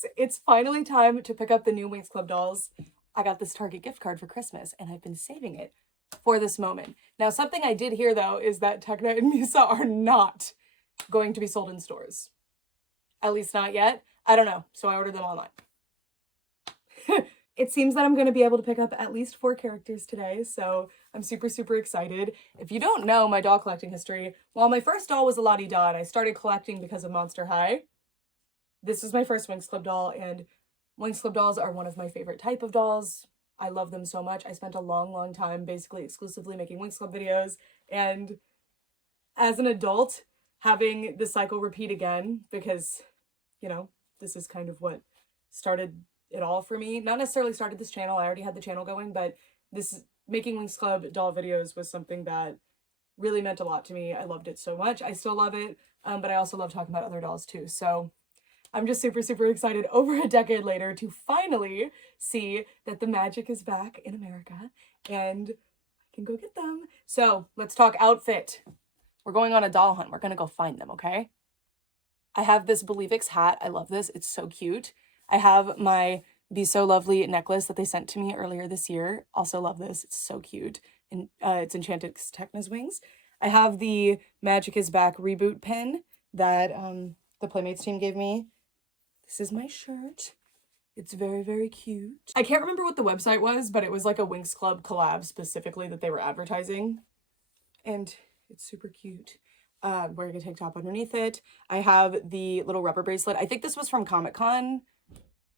guys, it's finally time to pick up the new Winx Club dolls. I got this Target gift card for Christmas and I've been saving it for this moment. Now, something I did hear though is that Tekna and Misa are not going to be sold in stores. At least not yet. I don't know, so I ordered them online. It seems that I'm going to be able to pick up at least 4 characters today, so I'm super excited. If you don't know my doll collecting history, while my first doll was a la-di-da and I started collecting because of Monster High, this is my first Winx Club doll, and Winx Club dolls are one of my favorite type of dolls. I love them so much. I spent a long time basically exclusively making Winx Club videos, and as an adult, having the cycle repeat again, because, you know, this is kind of what started it all for me. Not necessarily started this channel, I already had the channel going, but this making Winx Club doll videos was something that really meant a lot to me. I loved it so much. I still love it, but I also love talking about other dolls too. So I'm just super excited over a decade later to finally see that the magic is back in America and I can go get them. So let's talk outfit. We're going on a doll hunt. We're gonna go find them, okay? I have this Believix hat. I love this. It's so cute. I have my Be So Lovely necklace that they sent to me earlier this year. Also love this. It's so cute. And it's enchanted Tekna's wings. I have the Magic is Back reboot pin that the Playmates team gave me. This is my shirt. It's very cute. I can't remember what the website was, but it was like a Winx Club collab specifically that they were advertising. And it's super cute. Wearing a tank top underneath it. I have the little rubber bracelet. I think this was from Comic-Con,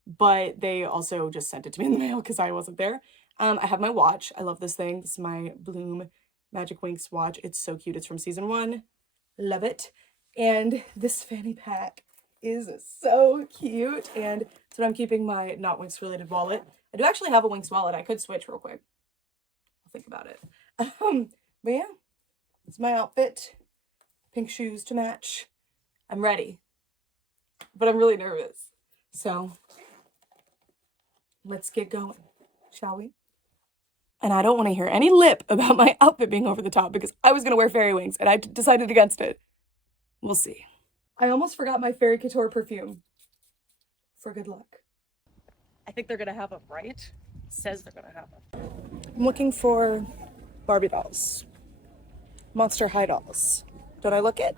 but they also just sent it to me in the mail because I wasn't there. I have my watch. I love this thing. This is my Bloom Magic Winx watch. It's so cute. It's from season 1. Love it. And this fanny pack is so cute. And that's what I'm keeping my not Winx related wallet. I do actually have a Winx wallet. I could switch real quick. I'll think about it. But yeah, it's my outfit. Pink shoes to match. I'm ready. But I'm really nervous. So let's get going, shall we? And I don't want to hear any lip about my outfit being over the top because I was going to wear fairy wings and I decided against it. We'll see. I almost forgot my Fairy Couture perfume. For good luck. I think they're going to have them, right? It says they're going to have them. I'm looking for Barbie dolls. Monster High dolls. Don't I look it?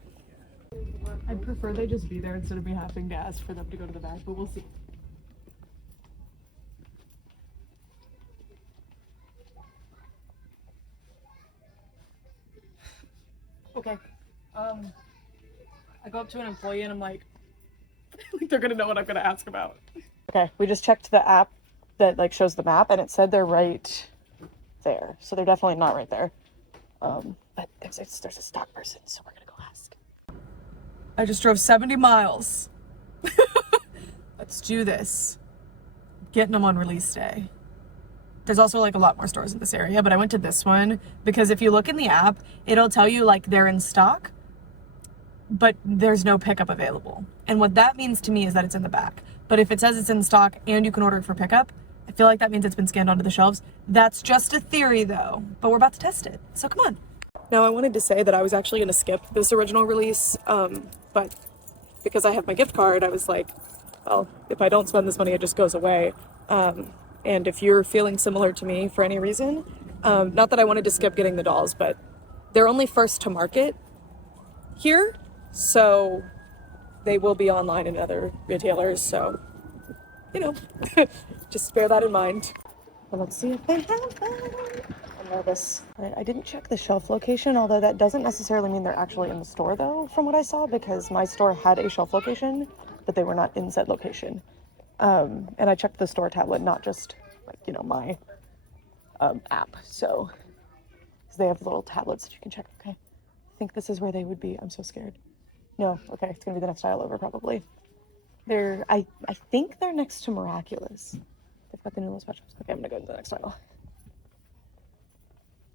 I'd prefer they just be there instead of me having to ask for them to go to the back, but we'll see. Okay. I go up to an employee and I'm like they're gonna know what I'm gonna ask about. Okay, we just checked the app that like shows the map and it said they're right there. So they're definitely not right there. But there's a stock person, so we're gonna go ask. I just drove 70 miles. Let's do this. Getting them on release day. There's also like a lot more stores in this area, but I went to this one because if you look in the app, it'll tell you like they're in stock, but there's no pickup available. And what that means to me is that it's in the back. But if it says it's in stock and you can order it for pickup, I feel like that means it's been scanned onto the shelves. That's just a theory though, but we're about to test it. So come on. Now I wanted to say that I was actually going to skip this original release, but because I have my gift card, I was like, well, if I don't spend this money, it just goes away. And if you're feeling similar to me for any reason, not that I wanted to skip getting the dolls, but they're only first to market here, so they will be online in other retailers, so, you know, just bear that in mind. Well, let's see if they have them. I'm nervous. I didn't check the shelf location, although that doesn't necessarily mean they're actually in the store, though, from what I saw, because my store had a shelf location, but they were not in said location. And I checked the store tablet, not just, like, you know, my app, so, because they have little tablets that you can check, okay? I think this is where they would be. I'm so scared. No, okay, it's gonna be the next aisle over, probably. I think they're next to Miraculous. They've got the new little sweatshops. Okay, I'm gonna go to the next aisle.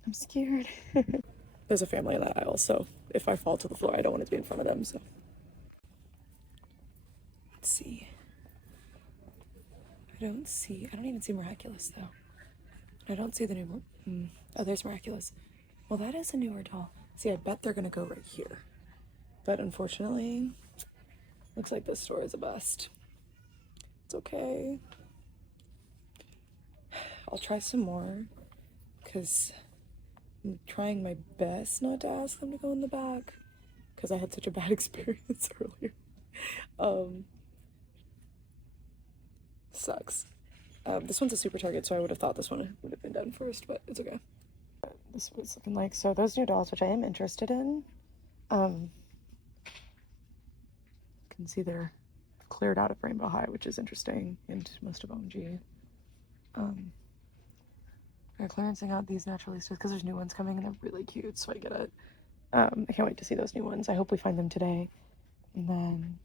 I'm scared. There's a family in that aisle, so if I fall to the floor, I don't want it to be in front of them, so. Let's see. I don't even see Miraculous, though. I don't see the new one. Oh, there's Miraculous. Well, that is a newer doll. See, I bet they're gonna go right here. But unfortunately, looks like this store is a bust. It's okay. I'll try some more because I'm trying my best not to ask them to go in the back because I had such a bad experience earlier. Sucks. This one's a super target, so I would have thought this one would have been done first, but it's okay. This was looking like, so those new dolls, which I am interested in, you can see they're cleared out of Rainbow High, which is interesting, and most of OMG. They're clearancing out these Naturalistas because there's new ones coming and they're really cute, so I get it. I can't wait to see those new ones. I hope we find them today. And then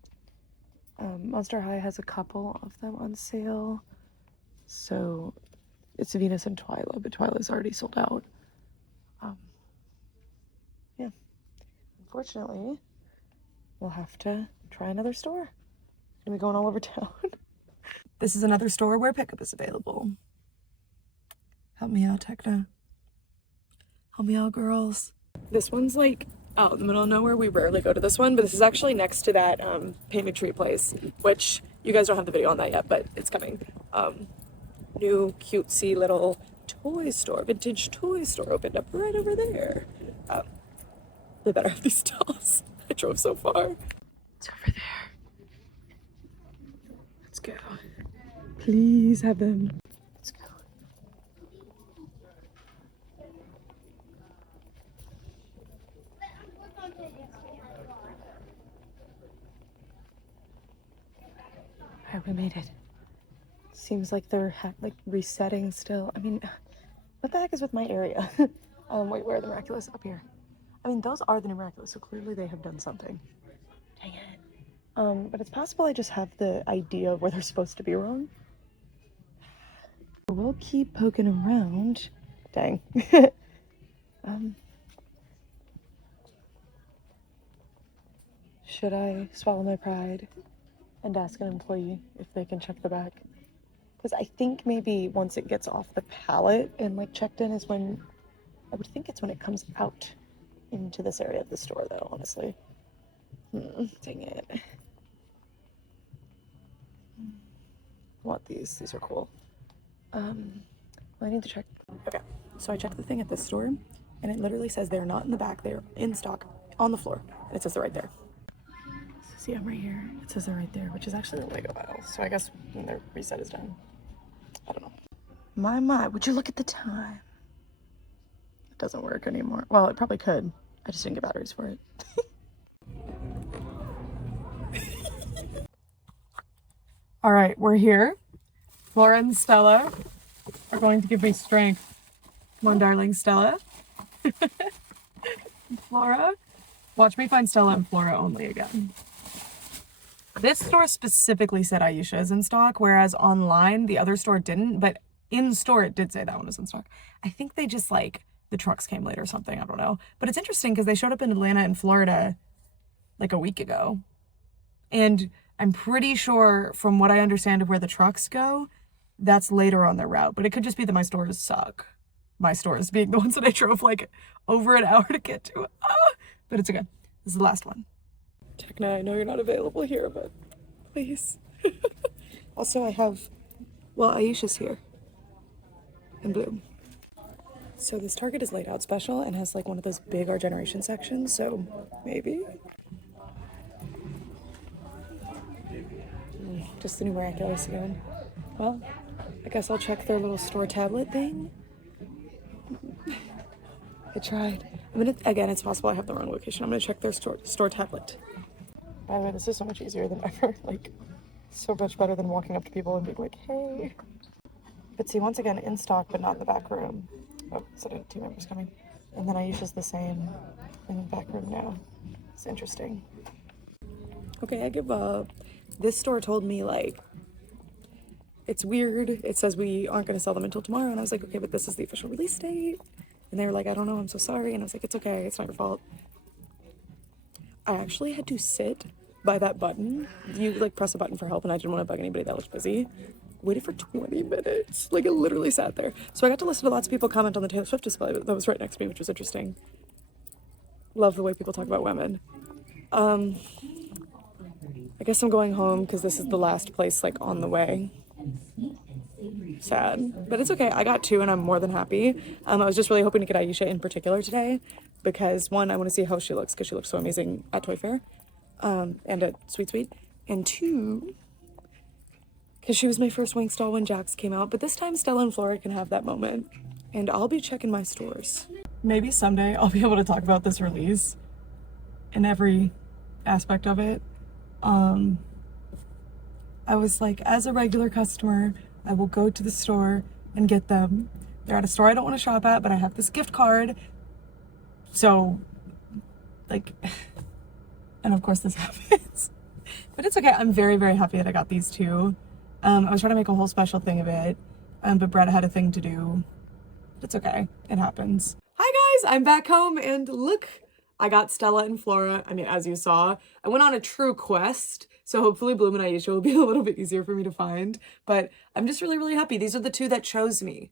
Monster High has a couple of them on sale. So it's Venus and Twyla, but Twyla's already sold out. Yeah. Unfortunately, we'll have to try another store. It's gonna be going all over town. This is another store where pickup is available. Help me out, Tekna. Help me out, girls. This one's like out in the middle of nowhere. We rarely go to this one, but this is actually next to that painted tree place, which you guys don't have the video on that yet, but it's coming. New cutesy little toy store, vintage toy store opened up right over there. They better have these dolls. I drove so far. It's over there. Let's go. Please have them. Let's go. Alright, we made it. Seems like they're like resetting still. I mean, what the heck is with my area? Wait, where are the Miraculous? Up here. I mean, those are the new Miraculous, so clearly they have done something. Dang it. But it's possible I just have the idea of where they're supposed to be wrong. We'll keep poking around. Dang. Should I swallow my pride and ask an employee if they can check the back? Because I think maybe once it gets off the pallet and like checked in is when, I would think it's when it comes out into this area of the store though, honestly. Dang it. I want these are cool. Well, I need to check. Okay, so I checked the thing at this store and it literally says they're not in the back, they're in stock on the floor. And it says they're right there. So see, I'm right here. It says they're right there, which is actually the Lego aisle. So I guess when their reset is done. I don't know. My, would you look at the time? It doesn't work anymore. Well, it probably could. I just didn't get batteries for it. All right, we're here. Flora and Stella are going to give me strength. Come on, darling Stella. Flora. Watch me find Stella and Flora only again. This store specifically said Aisha is in stock, whereas online the other store didn't, but in store it did say that one was in stock. I think they just like, the trucks came late or something, I don't know. But it's interesting because they showed up in Atlanta and Florida like a week ago. And I'm pretty sure from what I understand of where the trucks go, that's later on their route. But it could just be that my stores suck. My stores being the ones that I drove like over an hour to get to. But it's okay. This is the last one. Tekna, I know you're not available here, but please. Also, I have, well, Aisha's here in blue. So this Target is laid out special and has like one of those big Our Generation sections, so maybe. Just the new Miraculous again. Well, I guess I'll check their little store tablet thing. I tried. Again, it's possible I have the wrong location. I'm gonna check their store tablet. By the way, this is so much easier than ever. Like, so much better than walking up to people and being like, hey. But see, once again, in stock, but not in the back room. Oh, so the team member's coming. And then Aisha's the same in the back room now. It's interesting. Okay, I give up. This store told me, like, it's weird. It says we aren't going to sell them until tomorrow. And I was like, okay, but this is the official release date. And they were like, I don't know, I'm so sorry. And I was like, it's okay, it's not your fault. I actually had to sit by that button. You, like, press a button for help, and I didn't want to bug anybody that was busy. Waited for 20 minutes. Like, it literally sat there. So I got to listen to lots of people comment on the Taylor Swift display that was right next to me, which was interesting. Love the way people talk about women. I guess I'm going home because this is the last place like on the way. Sad, but it's okay. I got 2 and I'm more than happy. I was just really hoping to get Aisha in particular today because 1, I want to see how she looks because she looks so amazing at Toy Fair and at Sweet Sweet, and 2, because she was my first Winx doll when Jakks came out, but this time Stella and Flora can have that moment, and I'll be checking my stores. Maybe someday I'll be able to talk about this release in every aspect of it. I was like, as a regular customer, I will go to the store and get them. They're at a store I don't want to shop at, but I have this gift card. So, like, and of course this happens. But it's okay. I'm very, very happy that I got these 2. I was trying to make a whole special thing of it, but Brett had a thing to do. It's okay. It happens. Hi guys, I'm back home and look, I got Stella and Flora. I mean, as you saw, I went on a true quest, so hopefully Bloom and Aisha will be a little bit easier for me to find, but I'm just really, really happy. These are the 2 that chose me.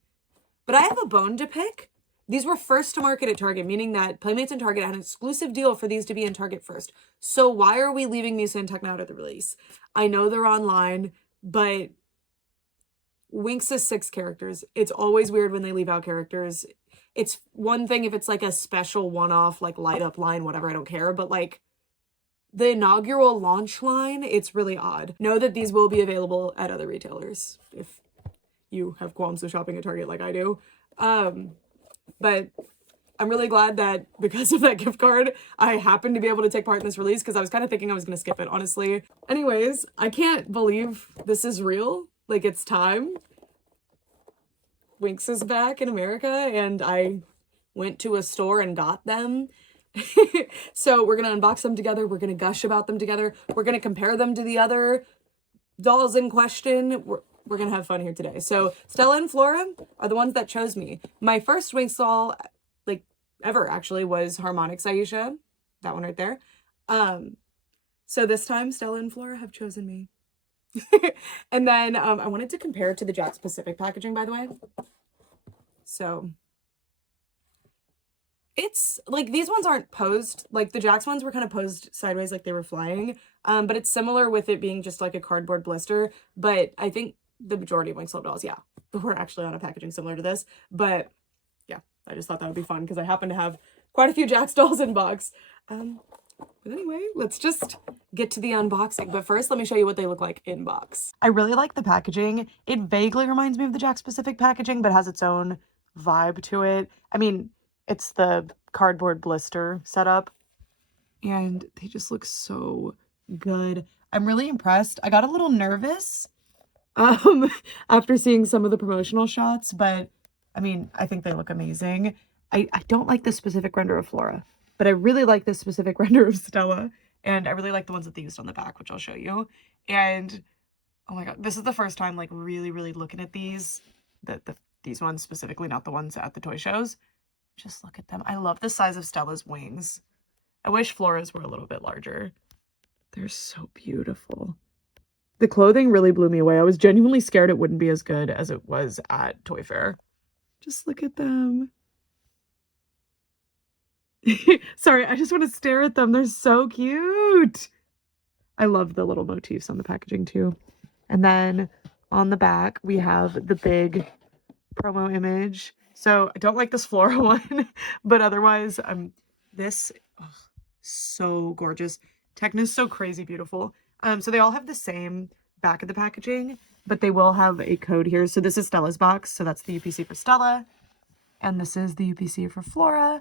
But I have a bone to pick. These were first to market at Target, meaning that Playmates and Target had an exclusive deal for these to be in Target first. So why are we leaving Musa and Techno out of the release? I know they're online, but Winx is 6 characters. It's always weird when they leave out characters. It's one thing if it's like a special one-off, like light up line, whatever, I don't care. But like the inaugural launch line, it's really odd. Know that these will be available at other retailers if you have qualms with shopping at Target like I do. But I'm really glad that because of that gift card, I happened to be able to take part in this release because I was kind of thinking I was going to skip it, honestly. Anyways, I can't believe this is real. Like, it's time. Winx is back in America and I went to a store and got them. So we're going to unbox them together. We're going to gush about them together. We're going to compare them to the other dolls in question. We're going to have fun here today. So Stella and Flora are the ones that chose me. My first Winx doll, like ever actually, was Harmonix Aisha. That one right there. So this time Stella and Flora have chosen me. And then I wanted to compare it to the Jakks Pacific packaging, by the way. So it's like these ones aren't posed, like the Jakks ones were kind of posed sideways like they were flying, but it's similar with it being just like a cardboard blister. But I think the majority of Winx Club dolls, yeah, were actually on a packaging similar to this. But yeah, I just thought that would be fun because I happen to have quite a few Jakks dolls in box. But anyway, let's just get to the unboxing. But first, let me show you what they look like in box. I really like the packaging. It vaguely reminds me of the Jakks Pacific packaging, but has its own vibe to it. I mean, it's the cardboard blister setup, and they just look so good. I'm really impressed. I got a little nervous after seeing some of the promotional shots, but I mean, I think they look amazing. I don't like the specific render of Flora, but I really like this specific render of Stella, and I really like the ones that they used on the back, which I'll show you. And oh my god, this is the first time like really looking at these, these ones specifically, not the ones at the toy shows. Just look at them. I love the size of Stella's wings. I wish Flora's were a little bit larger. They're so beautiful. The clothing really blew me away. I was genuinely scared it wouldn't be as good as it was at Toy Fair. Just look at them. Sorry, I just want to stare at them. They're so cute. I love the little motifs on the packaging too. And then on the back, we have the big promo image. So I don't like this Flora one, but otherwise, this, oh, so gorgeous. Techno's so crazy beautiful. So they all have the same back of the packaging, but they will have a code here. So this is Stella's box. So that's the UPC for Stella. And this is the UPC for Flora.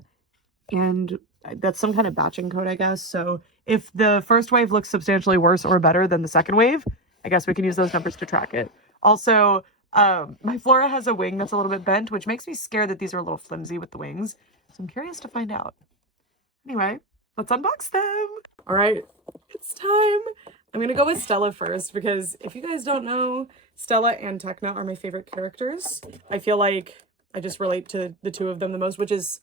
And that's some kind of batching code, I guess. So if the first wave looks substantially worse or better than the second wave, I guess we can use those numbers to track it. Also, my Flora has a wing that's a little bit bent, which makes me scared that these are a little flimsy with the wings. So I'm curious to find out. Anyway, let's unbox them. All right, it's time. I'm going to go with Stella first because if you guys don't know, Stella and Techno are my favorite characters. I feel like I just relate to the 2 of them the most, which is...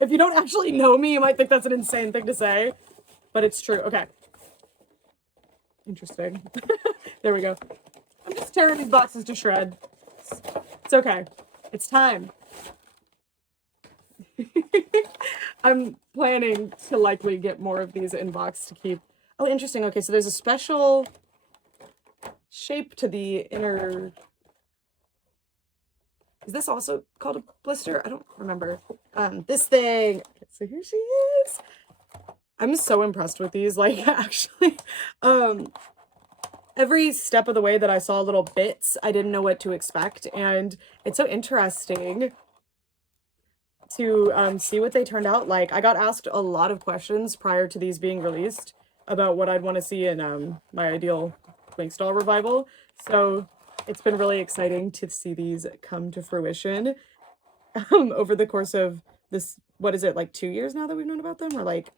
If you don't actually know me, you might think that's an insane thing to say, but it's true. Okay. Interesting. There we go. I'm just tearing these boxes to shreds. It's okay. It's time. I'm planning to likely get more of these in box to keep. Oh, interesting. Okay, so there's a special shape to the inner... Is this also called a blister? I don't remember. This thing. Okay, so here she is. I'm so impressed with these. Like, actually, every step of the way that I saw little bits, I didn't know what to expect. And it's so interesting to see what they turned out like. I got asked a lot of questions prior to these being released about what I'd want to see in my ideal Winx doll revival. So it's been really exciting to see these come to fruition over the course of this, what is it, like 2 years now that we've known about them? Or like,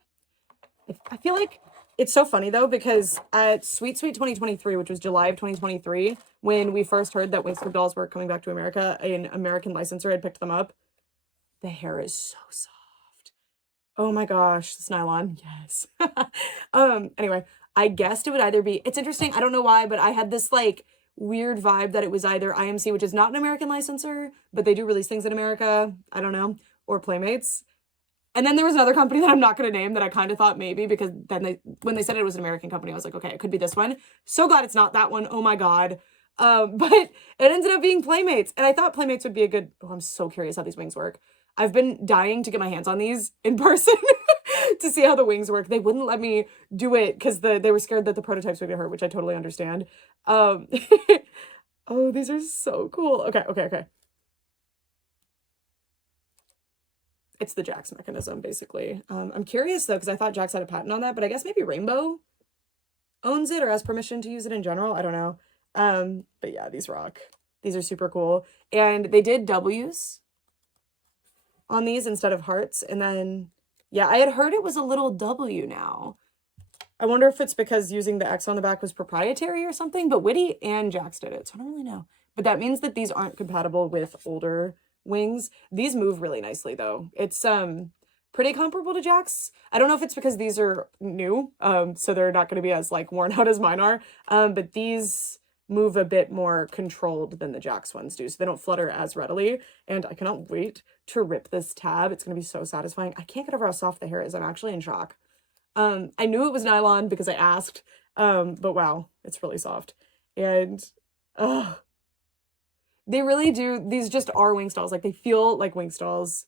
I feel like it's so funny though, because at Sweet Sweet 2023, which was July of 2023, when we first heard that Winx Club dolls were coming back to America, an American licensor had picked them up. The hair is so soft. Oh my gosh, this nylon, yes. Anyway, I guessed it would either be, it's interesting, I don't know why, but I had this like weird vibe that it was either IMC, which is not an American licensor, but they do release things in America, I don't know, or Playmates. And then there was another company that I'm not going to name that I kind of thought maybe, because then when they said it was an American company, I was like, okay, it could be this one. So glad it's not that one. Oh my God. But it ended up being Playmates. And I thought Playmates would be a good, oh, I'm so curious how these wings work. I've been dying to get my hands on these in person to see how the wings work. They wouldn't let me do it because they were scared that the prototypes would get hurt, which I totally understand. Oh, these are so cool. Okay. It's the Jakks mechanism, basically. I'm curious, though, because I thought Jakks had a patent on that, but I guess maybe Rainbow owns it or has permission to use it in general. I don't know. But yeah, these rock. These are super cool. And they did W's on these instead of hearts. And then, yeah, I had heard it was a little W now. I wonder if it's because using the X on the back was proprietary or something, but Witty and Jakks did it, so I don't really know. But that means that these aren't compatible with older wings. These move really nicely, though. It's pretty comparable to Jakks. I don't know if it's because these are new, so they're not going to be as like worn out as mine are, but these move a bit more controlled than the Jakks ones do, so they don't flutter as readily. And I cannot wait to rip this tab. It's going to be so satisfying. I can't get over how soft the hair is. I'm actually in shock. I knew it was nylon because I asked, but wow, it's really soft. And they really do, these just are Winx dolls. Like, they feel like Winx dolls,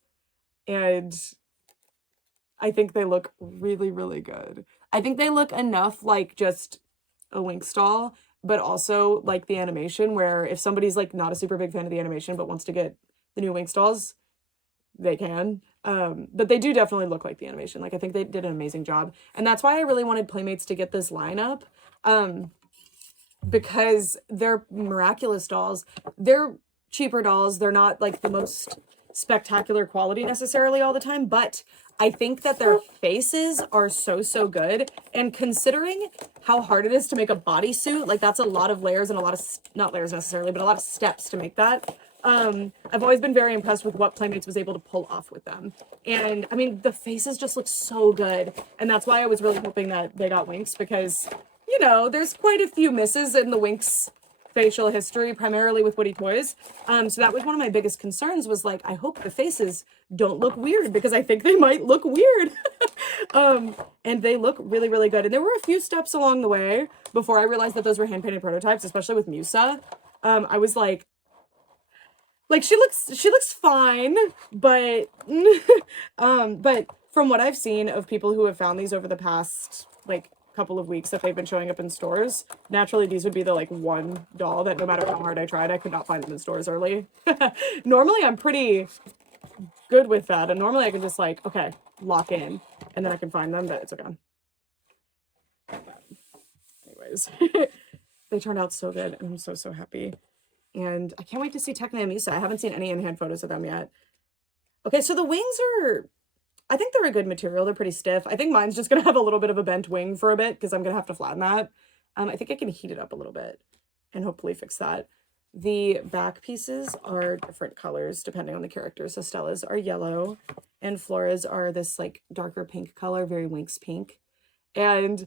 and I think they look really, really good. I think they look enough like just a Winx doll, but also like the animation, where if somebody's like not a super big fan of the animation but wants to get the new Winx dolls, they can. But they do definitely look like the animation. Like, I think they did an amazing job. And that's why I really wanted Playmates to get this lineup, because they're miraculous dolls. They're cheaper dolls. They're not like the most spectacular quality necessarily all the time, but I think that their faces are so good. And considering how hard it is to make a bodysuit, like that's a lot of layers and a lot of, not layers necessarily, but a lot of steps to make that. I've always been very impressed with what Playmates was able to pull off with them. And I mean, the faces just look so good. And that's why I was really hoping that they got Winx, because, you know, there's quite a few misses in the Winx facial history, primarily with Witty toys. So that was one of my biggest concerns, was like, I hope the faces don't look weird, because I think they might look weird. And they look really, really good. And there were a few steps along the way before I realized that those were hand-painted prototypes, especially with Musa. I was like, she looks fine, but but from what I've seen of people who have found these over the past like couple of weeks that they've been showing up in stores, naturally these would be the like one doll that no matter how hard I tried, I could not find them in stores early. Normally I'm pretty good with that, and normally I can just like, okay, lock in and then I can find them, but it's okay. Anyways, they turned out so good, and I'm so happy. And I can't wait to see Tekna and Musa. I haven't seen any in-hand photos of them yet. Okay, so the wings are, I think they're a good material. They're pretty stiff. I think mine's just going to have a little bit of a bent wing for a bit, because I'm going to have to flatten that. I think I can heat it up a little bit and hopefully fix that. The back pieces are different colors depending on the character. So Stella's are yellow and Flora's are this like darker pink color, very Winx pink. And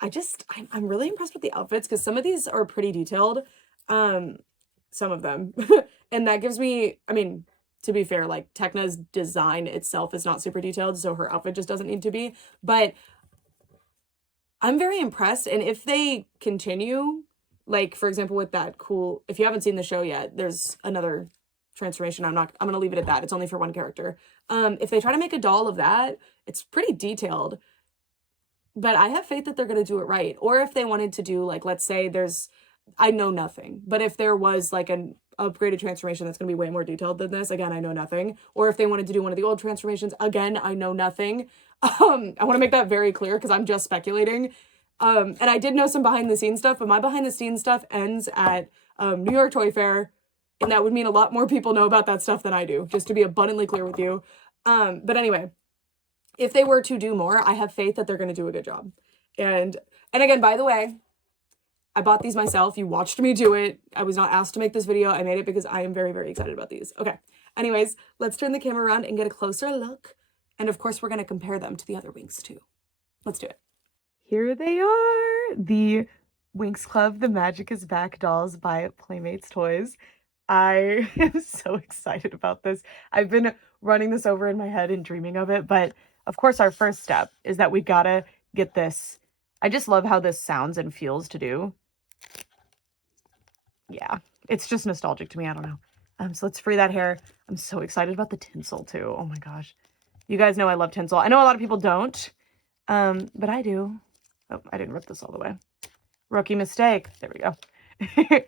I'm really impressed with the outfits, because some of these are pretty detailed. Some of them. And that gives me, I mean, to be fair, like Tekna's design itself is not super detailed, so her outfit just doesn't need to be. But I'm very impressed. And if they continue, like, for example, with that cool, if you haven't seen the show yet, there's another transformation. I'm going to leave it at that. It's only for one character. If they try to make a doll of that, it's pretty detailed, but I have faith that they're going to do it right. Or if they wanted to do, like, let's say I know nothing, but if there was like an upgraded transformation that's going to be way more detailed than this, again, I know nothing. Or if they wanted to do one of the old transformations, again, I know nothing. I want to make that very clear because I'm just speculating. And I did know some behind the scenes stuff, but my behind the scenes stuff ends at New York Toy Fair. And that would mean a lot more people know about that stuff than I do, just to be abundantly clear with you. But anyway, if they were to do more, I have faith that they're going to do a good job. And again, by the way, I bought these myself. You watched me do it. I was not asked to make this video. I made it because I am very, very excited about these. Okay. Anyways, let's turn the camera around and get a closer look. And of course, we're going to compare them to the other Winx too. Let's do it. Here they are. The Winx Club, The Magic is Back dolls by Playmates Toys. I am so excited about this. I've been running this over in my head and dreaming of it. But of course, our first step is that we gotta get this. I just love how this sounds and feels to do. Yeah, it's just nostalgic to me. I don't know. So let's free that hair. I'm so excited about the tinsel too. Oh my gosh. You guys know I love tinsel. I know a lot of people don't, but I do. Oh, I didn't rip this all the way. Rookie mistake. There we go.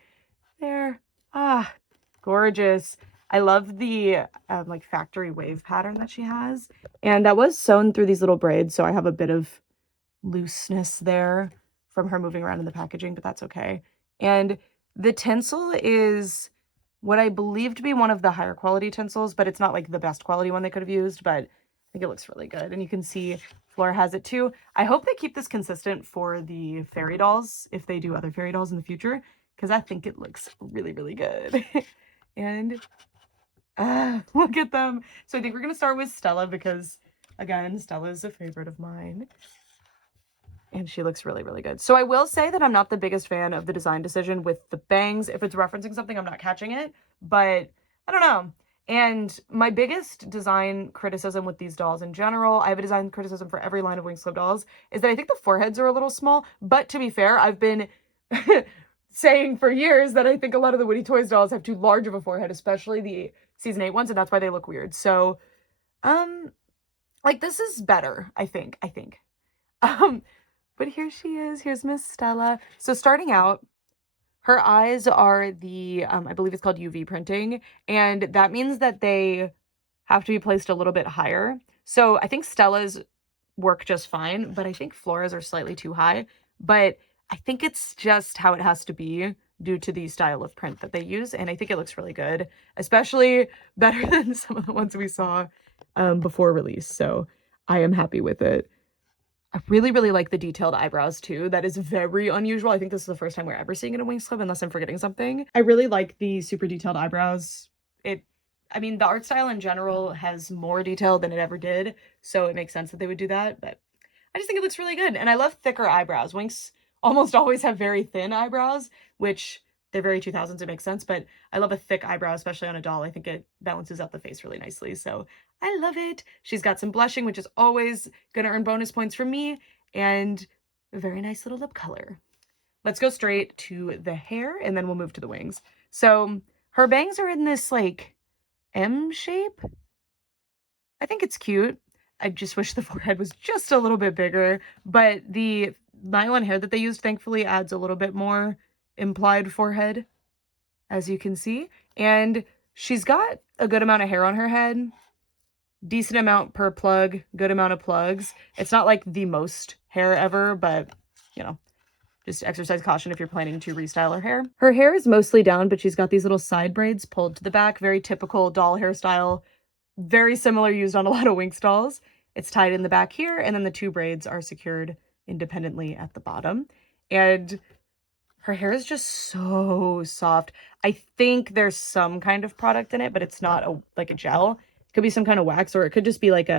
There. Ah, gorgeous. I love the like factory wave pattern that she has. And that was sewn through these little braids, so I have a bit of looseness there from her moving around in the packaging, but that's okay. And the tinsel is what I believe to be one of the higher quality tinsels, but it's not like the best quality one they could have used, but I think it looks really good. And you can see Flora has it too. I hope they keep this consistent for the fairy dolls, if they do other fairy dolls in the future, because I think it looks really, really good. And look at them. So I think we're going to start with Stella because, again, Stella is a favorite of mine. And she looks really, really good. So I will say that I'm not the biggest fan of the design decision with the bangs. If it's referencing something, I'm not catching it. But I don't know. And my biggest design criticism with these dolls in general, I have a design criticism for every line of Winx Club dolls, is that I think the foreheads are a little small. But to be fair, I've been saying for years that I think a lot of the Witty Toys dolls have too large of a forehead, especially the Season 8 ones, and that's why they look weird. So, like, this is better, I think. But here she is. Here's Miss Stella. So starting out, her eyes are the, I believe it's called UV printing, and that means that they have to be placed a little bit higher. So I think Stella's work just fine, but I think Flora's are slightly too high. But I think it's just how it has to be due to the style of print that they use, and I think it looks really good, especially better than some of the ones we saw before release. So I am happy with it. I really, really like the detailed eyebrows too. That is very unusual. I think this is the first time we're ever seeing it in Winx Club, unless I'm forgetting something. I really like the super detailed eyebrows. I mean, the art style in general has more detail than it ever did, so it makes sense that they would do that, but I just think it looks really good. And I love thicker eyebrows. Winx almost always have very thin eyebrows, which they're very 2000s, it makes sense, but I love a thick eyebrow, especially on a doll. I think it balances out the face really nicely, so I love it. She's got some blushing, which is always gonna earn bonus points from me, and a very nice little lip color. Let's go straight to the hair, and then we'll move to the wings. So her bangs are in this, like, M shape. I think it's cute. I just wish the forehead was just a little bit bigger, but the nylon hair that they used thankfully adds a little bit more implied forehead, as you can see. And she's got a good amount of hair on her head. Decent amount per plug, good amount of plugs. It's not like the most hair ever, but, you know, just exercise caution if you're planning to restyle her hair. Her hair is mostly down, but she's got these little side braids pulled to the back. Very typical doll hairstyle. Very similar, used on a lot of Winx dolls. It's tied in the back here, and then the two braids are secured independently at the bottom. And her hair is just so soft. I think there's some kind of product in it, but it's not like a gel. It could be some kind of wax, or it could just be like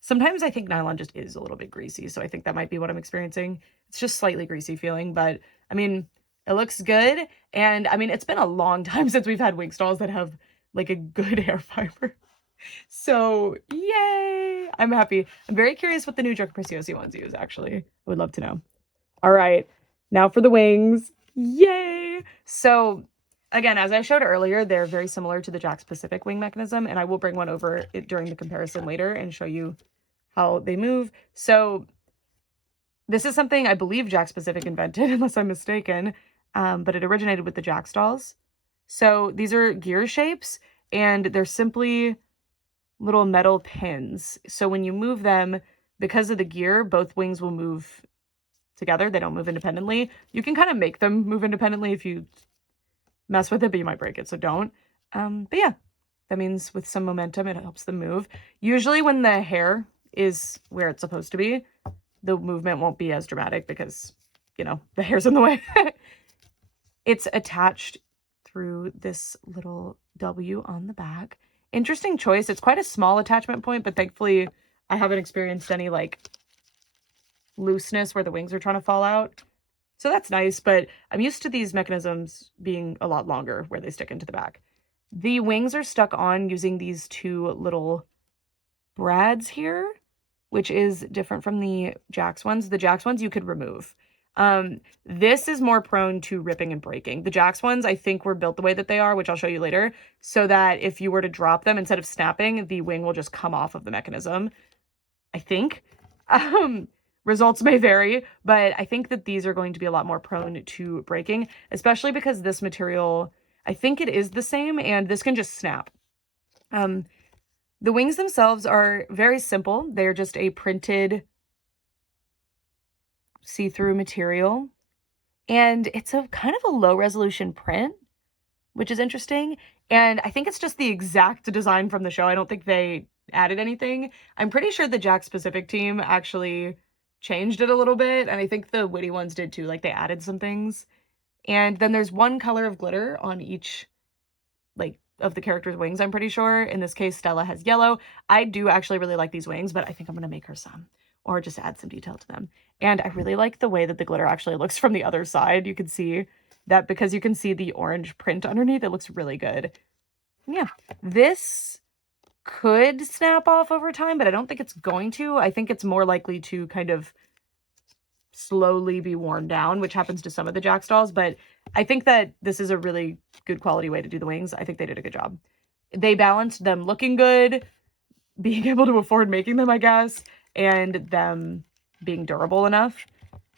sometimes I think nylon just is a little bit greasy, so I think that might be what I'm experiencing. It's just slightly greasy feeling, but I mean, it looks good. And I mean, it's been a long time since we've had Winx dolls that have like a good hair fiber. So yay! I'm happy. I'm very curious what the new Jakks Pacific ones use, actually. I would love to know. All right, now for the wings. Yay! So again, as I showed earlier, they're very similar to the Jakks Pacific wing mechanism, and I will bring one over during the comparison later and show you how they move. So this is something I believe Jakks Pacific invented, unless I'm mistaken, but it originated with the Jakks dolls. So these are gear shapes, and they're simply little metal pins. So when you move them, because of the gear, both wings will move together. They don't move independently. You can kind of make them move independently if you mess with it, but you might break it, so don't. But yeah, that means with some momentum, it helps them move. Usually when the hair is where it's supposed to be, the movement won't be as dramatic because, you know, the hair's in the way. It's attached through this little W on the back. Interesting choice. It's quite a small attachment point, but thankfully I haven't experienced any like looseness where the wings are trying to fall out. So that's nice, but I'm used to these mechanisms being a lot longer where they stick into the back. The wings are stuck on using these two little brads here, which is different from the Jakks ones. The Jakks ones you could remove. This is more prone to ripping and breaking. The Jakks ones, I think, were built the way that they are, which I'll show you later, so that if you were to drop them, instead of snapping, the wing will just come off of the mechanism. I think. Results may vary, but I think that these are going to be a lot more prone to breaking, especially because this material, I think it is the same, and this can just snap. The wings themselves are very simple. They're just a printed see-through material, and it's a kind of a low-resolution print, which is interesting, and I think it's just the exact design from the show. I don't think they added anything. I'm pretty sure the Jakks Pacific team actually changed it a little bit, and I think the Witty ones did too. Like, they added some things. And then there's one color of glitter on each, like, of the character's wings, I'm pretty sure. In this case, Stella has yellow. I do actually really like these wings, but I think I'm gonna make her some, or just add some detail to them. And I really like the way that the glitter actually looks from the other side. You can see that because you can see the orange print underneath, it looks really good. And yeah, this could snap off over time, but I don't think it's going to. I think it's more likely to kind of slowly be worn down, which happens to some of the Jakks dolls, but I think that this is a really good quality way to do the wings. I think they did a good job. They balanced them looking good, being able to afford making them, I guess, and them being durable enough.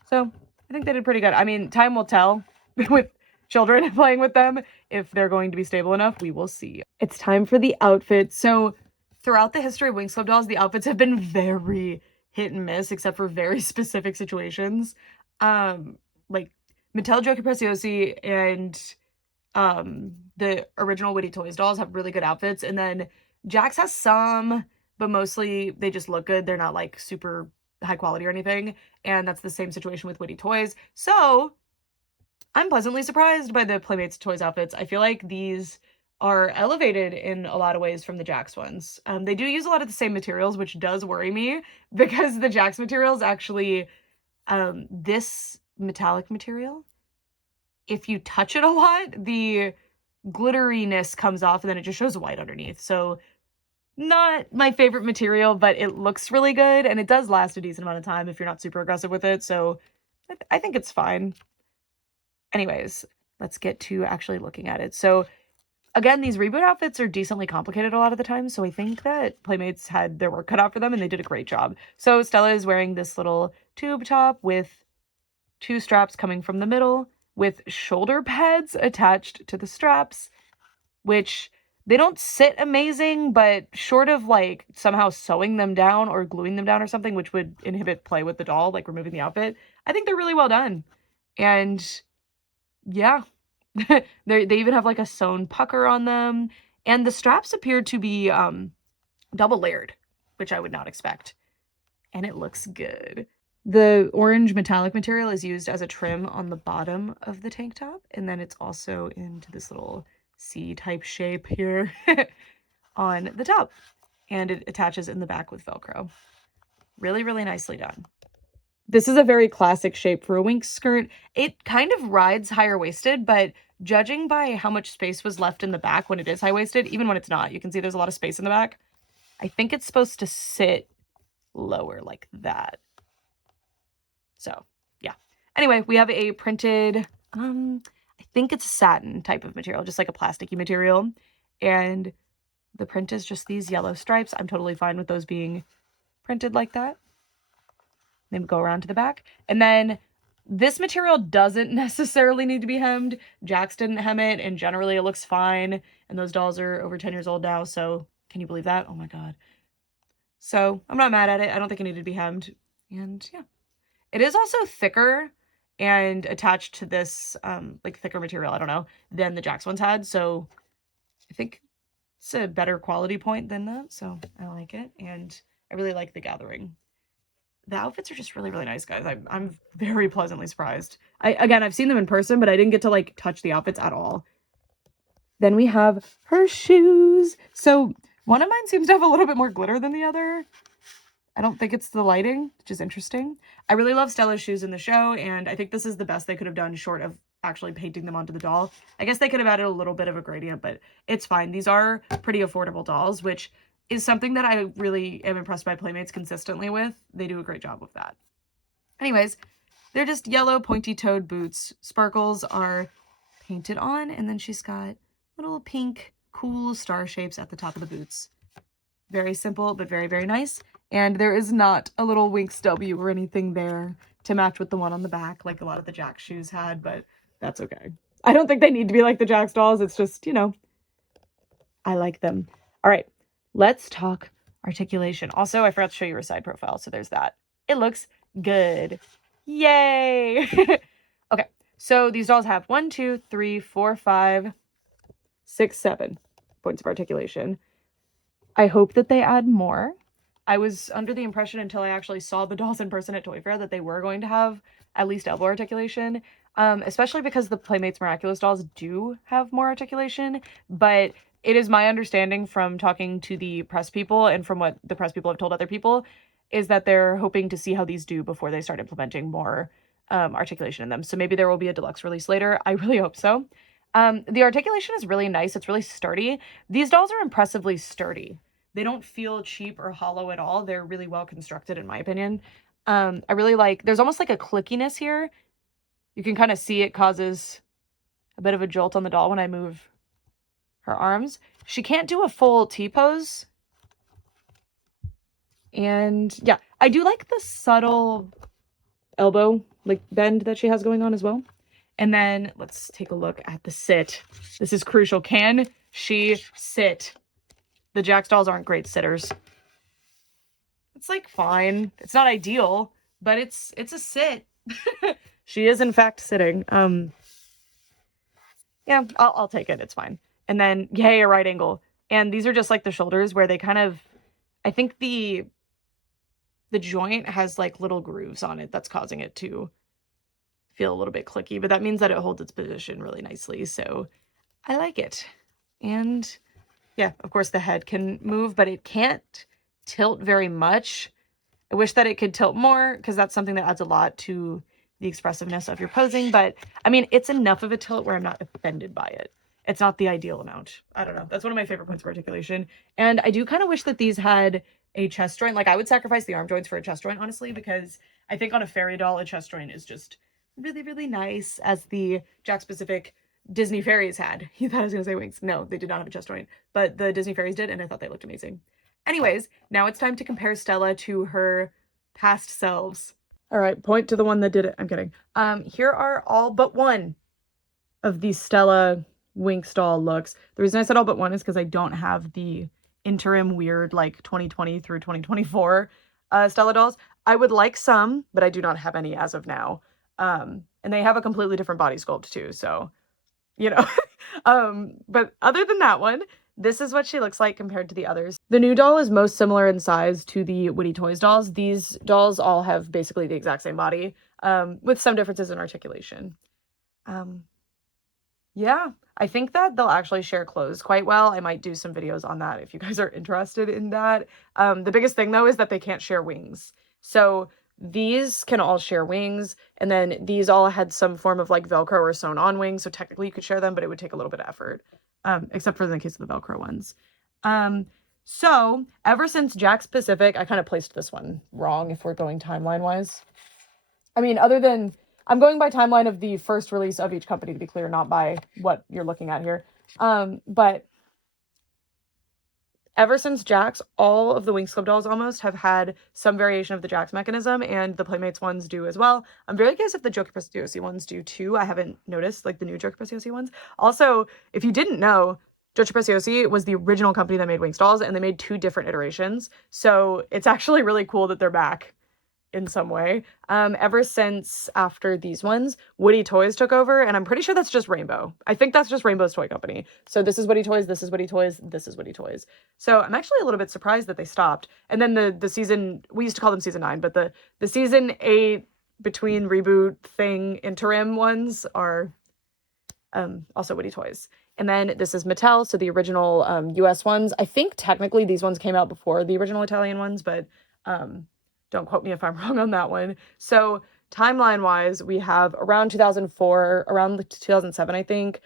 So I think they did pretty good. I mean, time will tell with children playing with them if they're going to be stable enough. We will see. It's time for the outfits. So throughout the history of Winx Club dolls, the outfits have been very hit and miss, except for very specific situations. Like Mattel, Giochi and Preziosi, and the original Witty Toys dolls have really good outfits, and then Jakks has some, but mostly they just look good. They're not like super high quality or anything, and that's the same situation with Witty Toys. So I'm pleasantly surprised by the Playmates Toys outfits. I feel like these are elevated in a lot of ways from the Jakks ones. They do use a lot of the same materials, which does worry me because the Jakks materials actually, this metallic material, if you touch it a lot, the glitteriness comes off and then it just shows white underneath. So not my favorite material, but it looks really good and it does last a decent amount of time if you're not super aggressive with it. So I think it's fine. Anyways, let's get to actually looking at it. So again, these reboot outfits are decently complicated a lot of the time, so I think that Playmates had their work cut out for them and they did a great job. So Stella is wearing this little tube top with two straps coming from the middle with shoulder pads attached to the straps, which they don't sit amazing, but short of like somehow sewing them down or gluing them down or something, which would inhibit play with the doll, like removing the outfit, I think they're really well done. And yeah, they even have like a sewn pucker on them, and the straps appear to be double layered, which I would not expect. And it looks good. The orange metallic material is used as a trim on the bottom of the tank top, and then it's also into this little C-type shape here on the top, and it attaches in the back with Velcro. Really, really nicely done. This is a very classic shape for a Winx skirt. It kind of rides higher-waisted, but judging by how much space was left in the back when it is high-waisted, even when it's not, you can see there's a lot of space in the back. I think it's supposed to sit lower like that. So, yeah. Anyway, we have a printed, I think it's a satin type of material, just like a plasticky material. And the print is just these yellow stripes. I'm totally fine with those being printed like that. Then go around to the back. And then this material doesn't necessarily need to be hemmed. Jakks didn't hem it, and generally it looks fine. And those dolls are over 10 years old now, so can you believe that? Oh my god. So I'm not mad at it. I don't think it needed to be hemmed. And yeah. It is also thicker and attached to this, like, thicker material, I don't know, than the Jakks ones had. So I think it's a better quality point than that. So I like it. And I really like the gathering. The outfits are just really, really nice, guys. I'm very pleasantly surprised. Again, I've seen them in person, but I didn't get to, like, touch the outfits at all. Then we have her shoes. So one of mine seems to have a little bit more glitter than the other. I don't think it's the lighting, which is interesting. I really love Stella's shoes in the show, and I think this is the best they could have done short of actually painting them onto the doll. I guess they could have added a little bit of a gradient, but it's fine. These are pretty affordable dolls, which is something that I really am impressed by Playmates consistently with. They do a great job with that. Anyways, they're just yellow pointy-toed boots. Sparkles are painted on, and then she's got little pink, cool star shapes at the top of the boots. Very simple, but very, very nice. And there is not a little Winx W or anything there to match with the one on the back like a lot of the Jakks shoes had, but that's okay. I don't think they need to be like the Jakks dolls. It's just, you know, I like them. All right, let's talk articulation. Also, I forgot to show you her side profile, so there's that. It looks good. Yay! Okay, so these dolls have 1, 2, 3, 4, 5, 6, 7 points of articulation. I hope that they add more. I was under the impression until I actually saw the dolls in person at Toy Fair that they were going to have at least elbow articulation, especially because the Playmates Miraculous dolls do have more articulation, but it is my understanding from talking to the press people and from what the press people have told other people is that they're hoping to see how these do before they start implementing more articulation in them. So maybe there will be a deluxe release later. I really hope so. The articulation is really nice. It's really sturdy. These dolls are impressively sturdy. They don't feel cheap or hollow at all. They're really well constructed, in my opinion. I really like, there's almost like a clickiness here. You can kind of see it causes a bit of a jolt on the doll when I move her arms. She can't do a full T-pose. And yeah, I do like the subtle elbow, like, bend that she has going on as well. And then let's take a look at the sit. This is crucial. Can she sit? The Jakks dolls aren't great sitters. It's like fine. It's not ideal, but it's a sit. She is in fact sitting. Yeah, I'll take it. It's fine. And then yay, a right angle. And these are just like the shoulders where they kind of, I think the joint has like little grooves on it that's causing it to feel a little bit clicky, but that means that it holds its position really nicely. So I like it. And yeah, of course the head can move, but it can't tilt very much. I wish that it could tilt more because that's something that adds a lot to the expressiveness of your posing. But I mean, it's enough of a tilt where I'm not offended by it. It's not the ideal amount. I don't know. That's one of my favorite points of articulation. And I do kind of wish that these had a chest joint. Like, I would sacrifice the arm joints for a chest joint, honestly, because I think on a fairy doll, a chest joint is just really, really nice, as the Jakks Pacific Disney fairies had. You thought I was going to say Winx. No, they did not have a chest joint, but the Disney fairies did, and I thought they looked amazing. Anyways, now it's time to compare Stella to her past selves. All right, point to the one that did it. I'm kidding. Here are all but one of these Stella Winx doll looks. The reason I said all but one is because I don't have the interim weird, like, 2020 through 2024 Stella dolls. I would like some, but I do not have any as of now. And they have a completely different body sculpt too, so, you know. But other than that one, this is what she looks like compared to the others. The new doll is most similar in size to the Witty Toys dolls. These dolls all have basically the exact same body, with some differences in articulation. Yeah, I think that they'll actually share clothes quite well. I might do some videos on that if you guys are interested in that. The biggest thing, though, is that they can't share wings. So these can all share wings, and then these all had some form of, like, Velcro or sewn on wings, so technically you could share them, but it would take a little bit of effort, except for in the case of the Velcro ones. So ever since Jakks Pacific, I kind of placed this one wrong if we're going timeline-wise. I mean, other than I'm going by timeline of the first release of each company, to be clear, not by what you're looking at here. But ever since Jakks, all of the Winx Club dolls almost have had some variation of the Jakks mechanism, and the Playmates ones do as well. I'm very curious if the Giochi and Preziosi ones do too. I haven't noticed, like, the new Giochi and Preziosi ones. Also, if you didn't know, Giochi and Preziosi was the original company that made Winx dolls, and they made 2 different iterations. So it's actually really cool that they're back in some way. Ever since after these ones, Witty Toys took over, and I'm pretty sure that's just Rainbow. I think that's just Rainbow's toy company. So this is Witty Toys, this is Witty Toys, this is Witty Toys. So I'm actually a little bit surprised that they stopped. And then the season, we used to call them season 9, but the season 8 between reboot thing interim ones are also Witty Toys. And then this is Mattel, so the original US ones. I think technically these ones came out before the original Italian ones, but don't quote me if I'm wrong on that one. So timeline-wise, we have around 2004, around 2007, I think.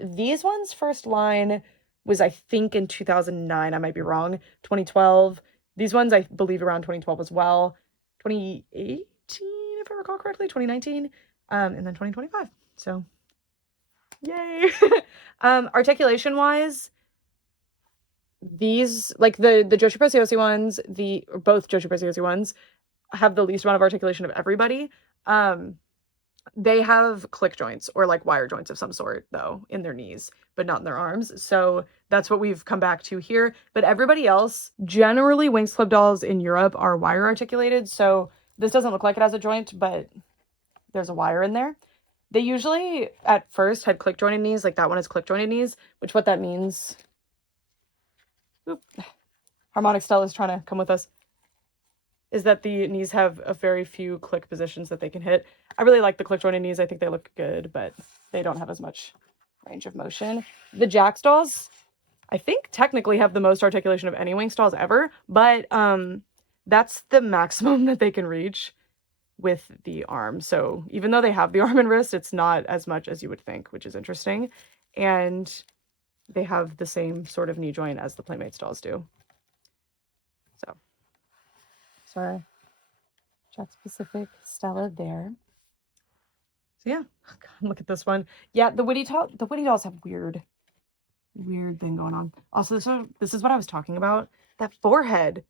These ones' first line was, I think, in 2009. I might be wrong. 2012. These ones, I believe, around 2012 as well. 2018, if I recall correctly. 2019. And then 2025. So, yay! Articulation-wise, these, like the Giochi Preziosi ones, both Giochi Preziosi ones have the least amount of articulation of everybody. They have click joints or like wire joints of some sort though in their knees, but not in their arms. So that's what we've come back to here. But everybody else, generally Winx Club dolls in Europe are wire articulated. So this doesn't look like it has a joint, but there's a wire in there. They usually at first had click jointed knees, like that one has click jointed knees, which what that means. Oop. Harmonic Stella is trying to come with us. Is that the knees have a very few click positions that they can hit. I really like the click jointed knees. I think they look good, but they don't have as much range of motion. The Jakks dolls, I think technically have the most articulation of any Winx dolls ever, but that's the maximum that they can reach with the arm. So even though they have the arm and wrist, it's not as much as you would think, which is interesting. And they have the same sort of knee joint as the Playmates dolls do. So, sorry. Jakks Pacific, Stella there. So yeah, oh God, look at this one. Yeah, the Witty dolls have weird thing going on. Also, this is what I was talking about. That forehead.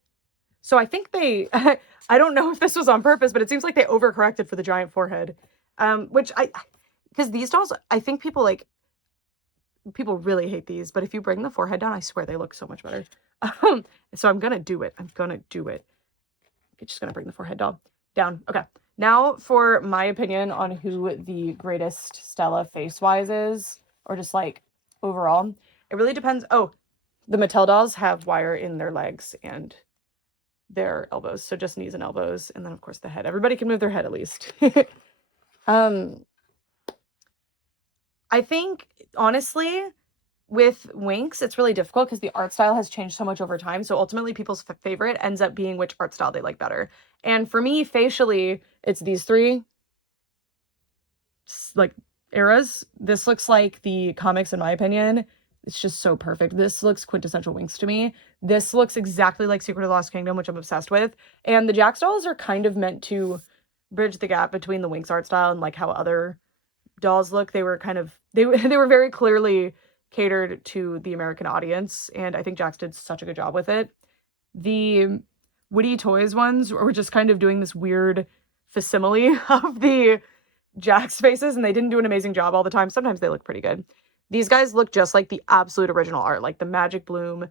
So I think they, I don't know if this was on purpose, but it seems like they overcorrected for the giant forehead. Because these dolls, I think people really hate these, but if you bring the forehead down, I swear they look so much better. So I'm gonna do it. I'm just gonna bring the forehead down. Okay. Now for my opinion on who the greatest Stella face-wise is, or just like overall. It really depends. Oh, the Mattel dolls have wire in their legs and their elbows, so just knees and elbows, and then of course the head. Everybody can move their head at least. I think, honestly, with Winx, it's really difficult because the art style has changed so much over time. So ultimately, people's favorite ends up being which art style they like better. And for me, facially, it's these 3 like eras. This looks like the comics, in my opinion. It's just so perfect. This looks quintessential Winx to me. This looks exactly like Secret of the Lost Kingdom, which I'm obsessed with. And the Jakks dolls are kind of meant to bridge the gap between the Winx art style and like how other dolls look. They were kind of, they were very clearly catered to the American audience, and I think Jakks did such a good job with it. The Witty Toys ones were just kind of doing this weird facsimile of the Jakks faces, and they didn't do an amazing job all the time. Sometimes they look pretty good. These guys look just like the absolute original art, like the Magic Bloom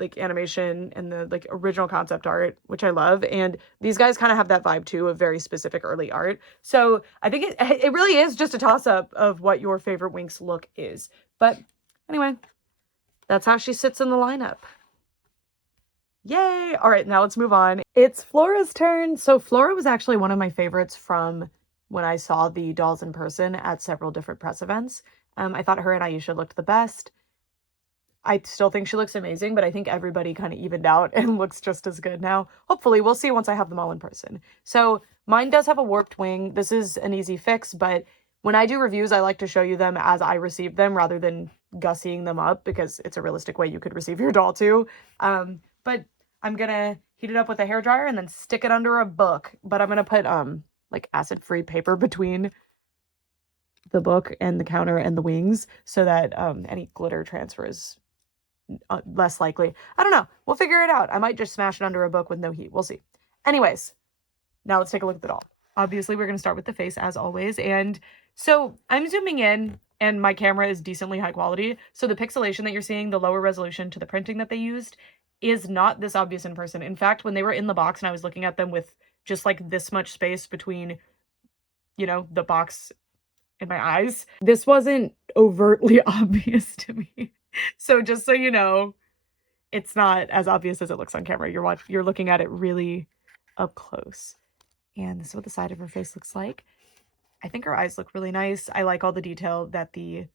like animation and the like original concept art, which I love. And these guys kind of have that vibe too of very specific early art. So I think it really is just a toss-up of what your favorite Winx look is. But anyway, that's how she sits in the lineup. Yay! All right, now let's move on. It's Flora's turn. So Flora was actually one of my favorites from when I saw the dolls in person at several different press events. I thought her and Aisha looked the best. I still think she looks amazing, but I think everybody kind of evened out and looks just as good now. Hopefully, we'll see once I have them all in person. So mine does have a warped wing. This is an easy fix, but when I do reviews, I like to show you them as I receive them rather than gussying them up because it's a realistic way you could receive your doll too. But I'm gonna heat it up with a hairdryer and then stick it under a book. But I'm gonna put like acid-free paper between the book and the counter and the wings so that any glitter transfer is less likely. I don't know. We'll figure it out. I might just smash it under a book with no heat. We'll see. Anyways, now let's take a look at the doll. Obviously, we're going to start with the face as always. And so I'm zooming in and my camera is decently high quality. So the pixelation that you're seeing, the lower resolution to the printing that they used is not this obvious in person. In fact, when they were in the box and I was looking at them with just like this much space between, you know, the box and my eyes, this wasn't overtly obvious to me. So just so you know, it's not as obvious as it looks on camera. You're looking at it really up close. And this is what the side of her face looks like. I think her eyes look really nice. I like all the detail that the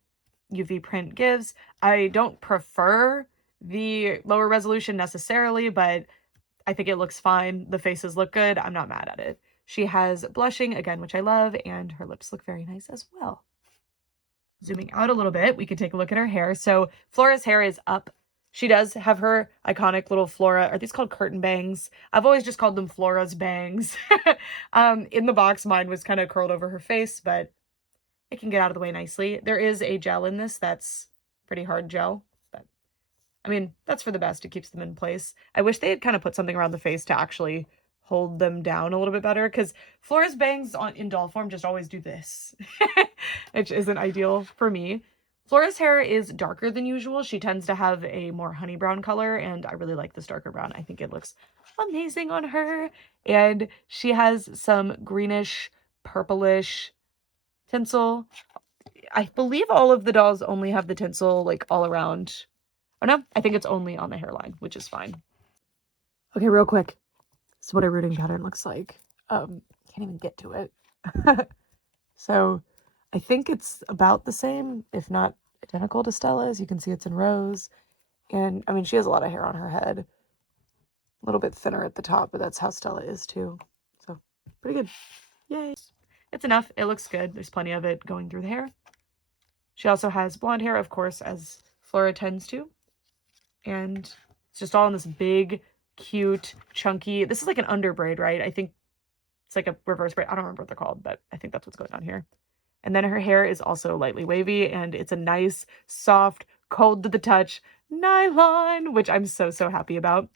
UV print gives. I don't prefer the lower resolution necessarily, but I think it looks fine. The faces look good. I'm not mad at it. She has blushing, again, which I love, and her lips look very nice as well. Zooming out a little bit, we can take a look at her hair. So Flora's hair is up. She does have her iconic little Flora. Are these called curtain bangs? I've always just called them Flora's bangs. In the box, mine was kind of curled over her face, but it can get out of the way nicely. There is a gel in this that's pretty hard gel, but I mean, that's for the best. It keeps them in place. I wish they had kind of put something around the face to actually hold them down a little bit better, because Flora's bangs in doll form just always do this, which isn't ideal for me. Flora's hair is darker than usual. She tends to have a more honey brown color, and I really like this darker brown. I think it looks amazing on her. And she has some greenish, purplish tinsel. I believe all of the dolls only have the tinsel like all around. Oh no, I think it's only on the hairline, which is fine. Okay, real quick. This is what a rooting pattern looks like. Can't even get to it. So I think it's about the same, if not identical to Stella's. You can see it's in rows. And I mean, she has a lot of hair on her head. A little bit thinner at the top, but that's how Stella is too. So pretty good. Yay. It's enough. It looks good. There's plenty of it going through the hair. She also has blonde hair, of course, as Flora tends to. And it's just all in this big, cute, chunky, this is like an under braid, right? I think it's like a reverse braid. I don't remember what they're called, but I think that's what's going on here. And then her hair is also lightly wavy, and it's a nice, soft, cold to the touch nylon, which I'm so, so happy about.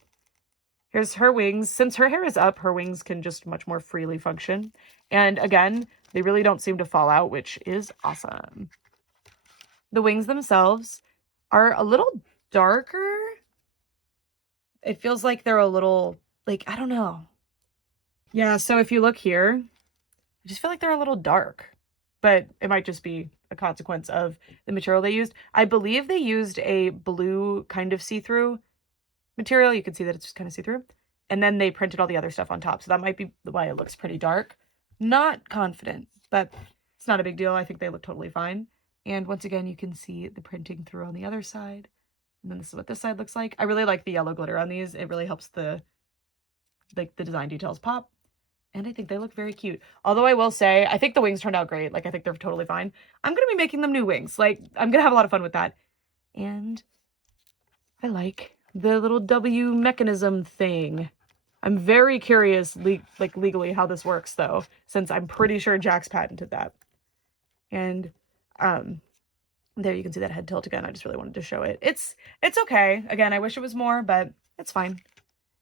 Here's her wings. Since her hair is up, her wings can just much more freely function. And again, they really don't seem to fall out, which is awesome. The wings themselves are a little darker. It feels like they're a little, like, I don't know. Yeah, so if you look here, I just feel like they're a little dark, but it might just be a consequence of the material they used. I believe they used a blue kind of see-through material. You can see that it's just kind of see-through. And then they printed all the other stuff on top. So that might be why it looks pretty dark. Not confident, but it's not a big deal. I think they look totally fine. And once again, you can see the printing through on the other side. And then this is what this side looks like. I really like the yellow glitter on these. It really helps the design details pop. And I think they look very cute. Although I will say, I think the wings turned out great. Like, I think they're totally fine. I'm going to be making them new wings. Like, I'm going to have a lot of fun with that. And I like the little W mechanism thing. I'm very curious, legally, how this works, though, since I'm pretty sure Jakks patented that. And, there you can see that head tilt again. I just really wanted to show it. It's okay. Again, I wish it was more, but it's fine.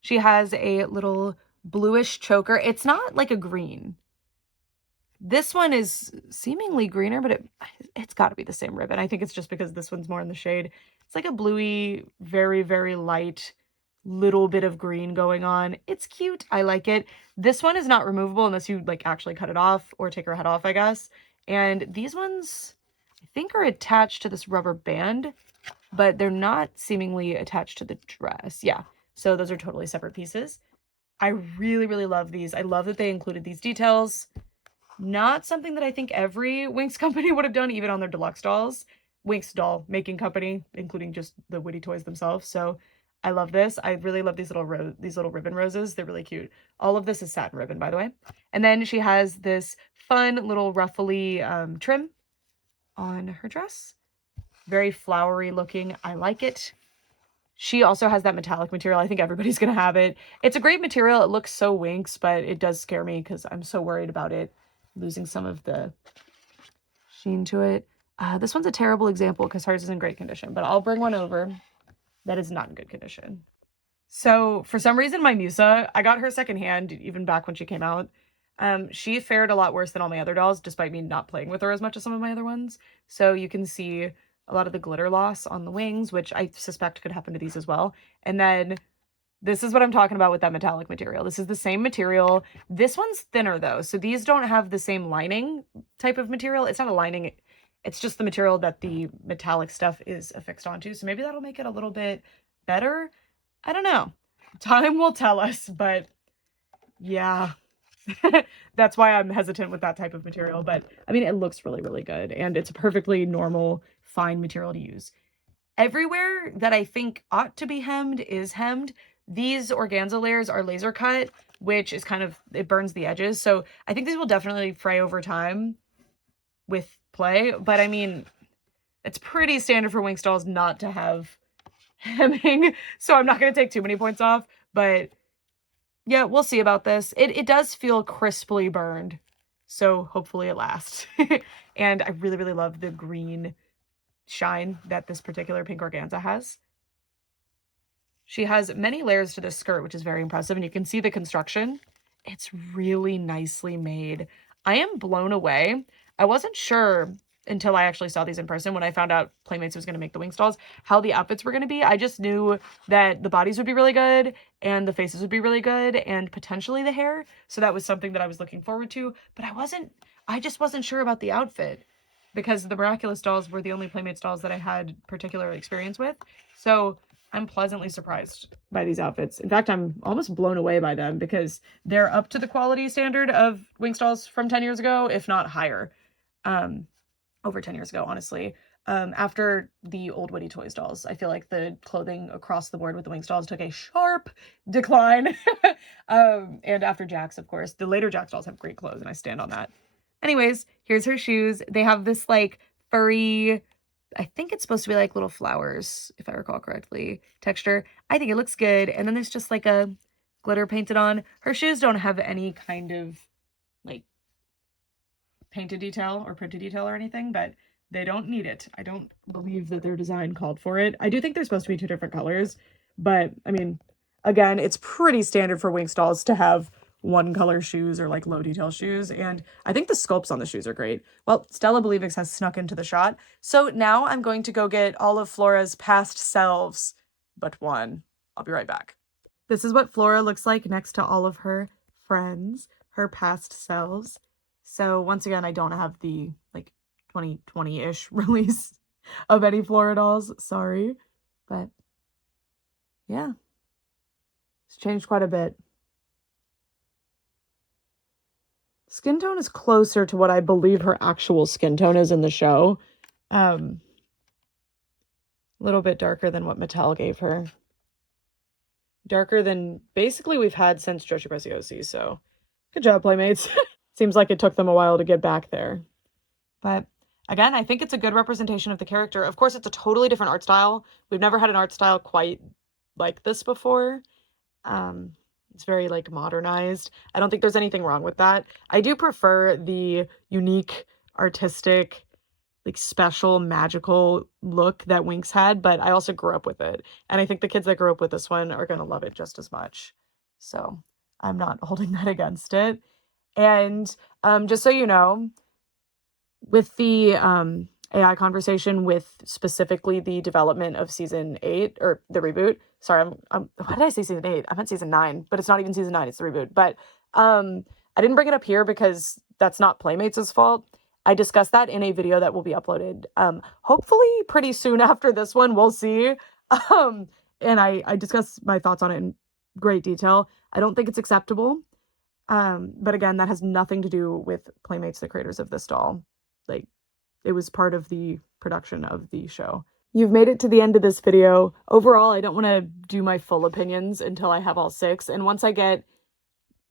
She has a little bluish choker. It's not like a green. This one is seemingly greener, but it's got to be the same ribbon. I think it's just because this one's more in the shade. It's like a bluey, very, very light, little bit of green going on. It's cute. I like it. This one is not removable unless you like actually cut it off or take her head off, I guess. And these ones, I think, are attached to this rubber band, but they're not seemingly attached to the dress. Yeah, so those are totally separate pieces. I really, really love these. I love that they included these details. Not something that I think every Winx company would have done, even on their deluxe dolls. Winx doll making company, including just the Witty toys themselves. So I love this. I really love these little ribbon roses. They're really cute. All of this is satin ribbon, by the way. And then she has this fun little ruffly trim on her dress. Very flowery looking. I like it. She also has that metallic material. I think everybody's going to have it. It's a great material. It looks so Winx, but it does scare me because I'm so worried about it losing some of the sheen to it. This one's a terrible example because hers is in great condition, but I'll bring one over that is not in good condition. So for some reason, my Musa, I got her secondhand even back when she came out. She fared a lot worse than all my other dolls, despite me not playing with her as much as some of my other ones. So you can see a lot of the glitter loss on the wings, which I suspect could happen to these as well. And then this is what I'm talking about with that metallic material. This is the same material. This one's thinner though. So these don't have the same lining type of material. It's not a lining. It's just the material that the metallic stuff is affixed onto. So maybe that'll make it a little bit better. I don't know. Time will tell us, but yeah. That's why I'm hesitant with that type of material. But I mean, it looks really, really good. And it's a perfectly normal, fine material to use. Everywhere that I think ought to be hemmed is hemmed. These organza layers are laser cut, which is kind of, it burns the edges. So I think these will definitely fray over time with play. But I mean, it's pretty standard for Winx dolls not to have hemming. So I'm not going to take too many points off. But yeah, we'll see about this. It does feel crisply burned. So hopefully it lasts. And I really, really love the green shine that this particular pink organza has. She has many layers to this skirt, which is very impressive. And you can see the construction. It's really nicely made. I am blown away. I wasn't sure until I actually saw these in person when I found out Playmates was going to make the Winx dolls, how the outfits were going to be. I just knew that the bodies would be really good and the faces would be really good and potentially the hair. So that was something that I was looking forward to. But I just wasn't sure about the outfit because the Miraculous dolls were the only Playmates dolls that I had particular experience with. So I'm pleasantly surprised by these outfits. In fact, I'm almost blown away by them because they're up to the quality standard of Winx dolls from 10 years ago, if not higher. Over 10 years ago, honestly. After the old Witty Toys dolls, I feel like the clothing across the board with the Winx dolls took a sharp decline. And after Jakks, of course. The later Jakks dolls have great clothes, and I stand on that. Anyways, here's her shoes. They have this, like, furry, I think it's supposed to be like little flowers, if I recall correctly, texture. I think it looks good. And then there's just like a glitter painted on. Her shoes don't have any kind of like painted detail or printed detail or anything, but they don't need it. I don't believe that their design called for it. I do think they're supposed to be two different colors, but I mean, again, it's pretty standard for Winx dolls to have one color shoes or like low detail shoes. And I think the sculpts on the shoes are great. Well, Stella Believex has snuck into the shot. So now I'm going to go get all of Flora's past selves, but one. I'll be right back. This is what Flora looks like next to all of her friends, her past selves. So once again, I don't have the like 2020-ish release of any Flora dolls. Sorry. But yeah, it's changed quite a bit. Skin tone is closer to what I believe her actual skin tone is in the show. A little bit darker than what Mattel gave her. Darker than basically we've had since Giochi and Preziosi, so good job, Playmates. Seems like it took them a while to get back there. But again, I think it's a good representation of the character. Of course, it's a totally different art style. We've never had an art style quite like this before. It's very like modernized. I don't think there's anything wrong with that. I do prefer the unique, artistic, like special, magical look that Winx had, but I also grew up with it. And I think the kids that grew up with this one are going to love it just as much. So I'm not holding that against it. And just so you know, with the AI conversation with specifically the development of season 8 or the reboot. Sorry, why did I say season 8? I meant season 9, but it's not even season 9, it's the reboot. But I didn't bring it up here because that's not Playmates' fault. I discussed that in a video that will be uploaded hopefully pretty soon after this one. We'll see. And I discussed my thoughts on it in great detail. I don't think it's acceptable. But again, that has nothing to do with Playmates, the creators of this doll. Like, it was part of the production of the show. You've made it to the end of this video. Overall, I don't want to do my full opinions until I have all 6. And once I get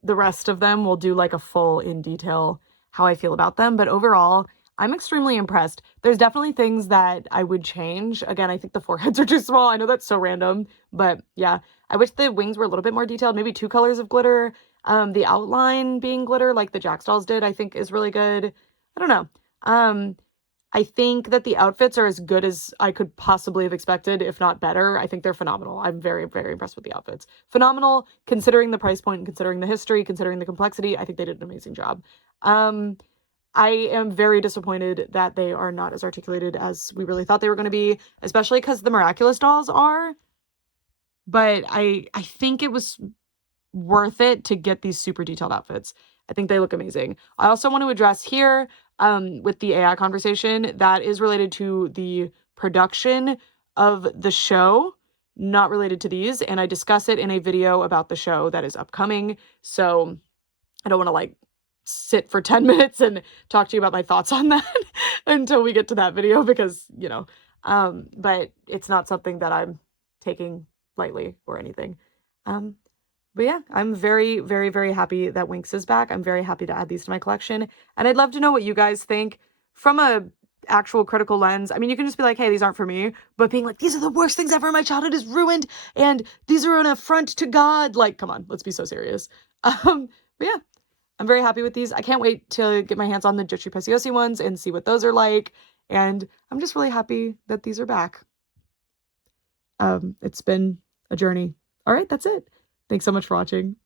the rest of them, we'll do like a full in detail how I feel about them. But overall, I'm extremely impressed. There's definitely things that I would change. Again, I think the foreheads are too small. I know that's so random, but yeah. I wish the wings were a little bit more detailed, maybe 2 colors of glitter. The outline being glitter like the Jakks dolls did, I think is really good. I don't know. I think that the outfits are as good as I could possibly have expected, if not better. I think they're phenomenal. I'm very, very impressed with the outfits. Phenomenal, considering the price point, considering the history, considering the complexity. I think they did an amazing job. I am very disappointed that they are not as articulated as we really thought they were going to be, especially because the Miraculous dolls are. But I think it was worth it to get these super detailed outfits. I think they look amazing. I also want to address here with the AI conversation that is related to the production of the show, not related to these. And I discuss it in a video about the show that is upcoming. So I don't want to like sit for 10 minutes and talk to you about my thoughts on that until we get to that video because, you know, but it's not something that I'm taking lightly or anything. But yeah, I'm very, very, very happy that Winx is back. I'm very happy to add these to my collection. And I'd love to know what you guys think from a actual critical lens. I mean, you can just be like, hey, these aren't for me. But being like, these are the worst things ever. My childhood is ruined. And these are an affront to God. Like, come on, let's be so serious. But yeah, I'm very happy with these. I can't wait to get my hands on the Giochi Preziosi ones and see what those are like. And I'm just really happy that these are back. It's been a journey. All right, that's it. Thanks so much for watching.